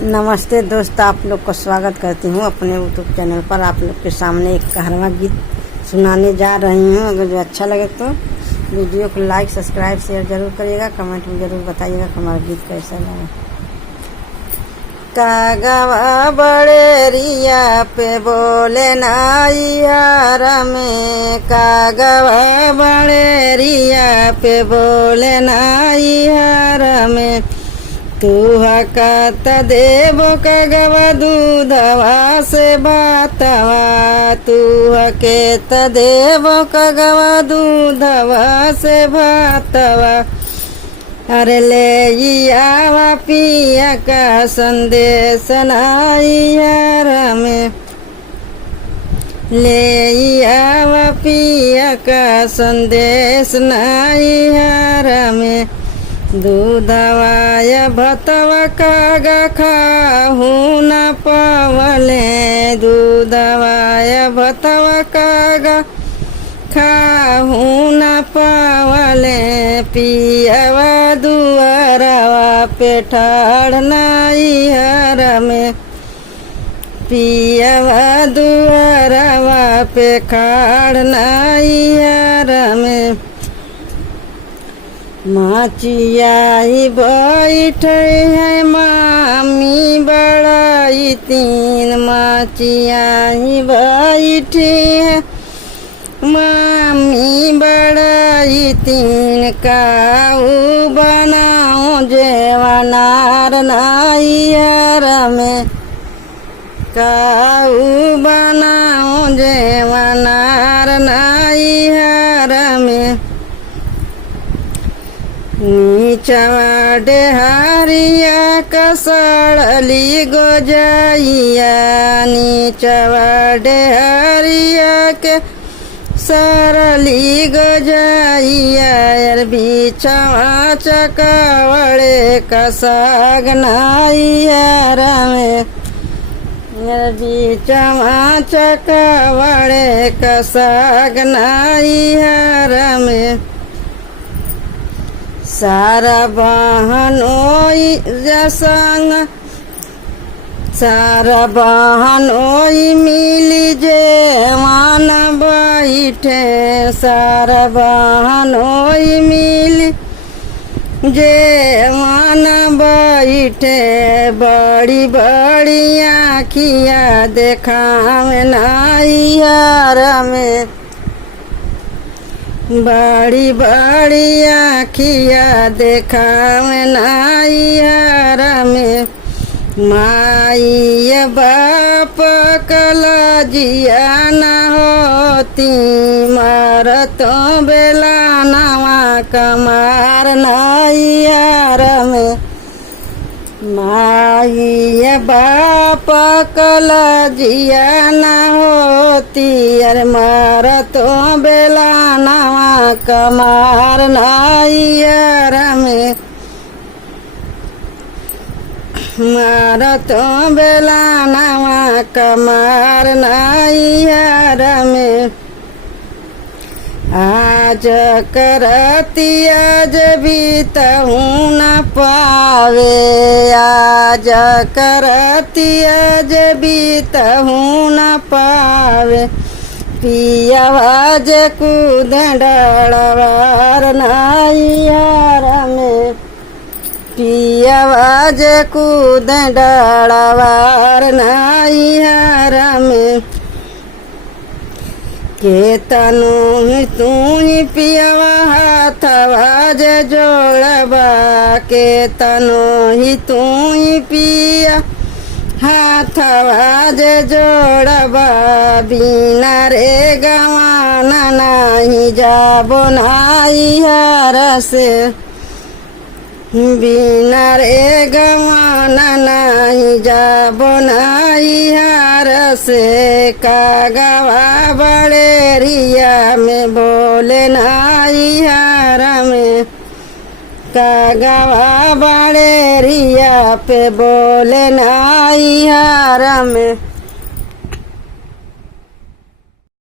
नमस्ते दोस्त, आप लोग को स्वागत करती हूँ अपने यूट्यूब चैनल पर। आप लोग के सामने एक कहरवा गीत सुनाने जा रही हूँ। अगर जो अच्छा लगे तो वीडियो को लाइक, सब्सक्राइब, शेयर जरूर करिएगा। कमेंट में जरूर बताइएगा कि हमारा गीत कैसा लगा। कागवा बड़ेरिया पे बोले नाइयार में, कागवा बड़ेरिया पे बोले नाइयार में, तू हकत देवो कगवा दूधवा से बातवा, तू हकेत देवो कगवा दूधवा से बातवा। अरे ले आवा पिया का संदेश नाइयार में, ले आवा पिया का संदेश नाइयार में, दूधवाया भतवा कागा खाहू न पवले, दूधवाया भतवा कागा खाहू न पवले, पियावा दुआरवा पे ठाड़ नाइयार में, पियावा दुआरवा पे खाड़ नाइयार में। माचियाई बैठे है मामी बड़ाई तीन, माचियाई बैठी है मामी बड़ाई तीन, काऊ बनाऊं जेवनार नाइयार में, काऊ बनाऊं जेवनार नाइयार में। नीचवा डेहरिया कसड़ली गोजाइया, नीचवा डेहरिया के सरली गोजाइया, यार बीचवा चकवड़े कसाग नाइयार में, यार बीचवा चकवड़े कसाग नाइयार में। सारा बहनोई संग, सारा बहनोई मिली जेवान बैठे, सारा बहनोई मिली जेवान बैठे, बड़ी बड़ी आँखिया देखावे नाइयार में, बड़ी बड़ी आँखिया देखावे नाइयार में। माई बाप कलजिया न होती, मरतो बेला नवा कमार नाइयार में, माई बाप कलजिया न होती, अरे मरतो बेला नवा कमार नाइयार में, मरतो बेला नवा कमार नाइयार में। आज करती आज बीतहू न पावे, आज करती आज बीतहू न पावे, पियावा जे कूद डड़वार नाइयार में, पियावा जे कूद डड़वार नाइयार में। के तनु तू ही पियावा हाथवा जे जोड़बा, के तनु ही तू ही पिया हाथवा जे जोड़बा, बिना रे गवाना नहीं जाबो नाइयार से, बिना रे गवाना नहीं जाबो नाइयार से। कागवा बड़ेरिया में बोले नाइयार में, कागवा बड़ेरिया पे बोले नाइयार में।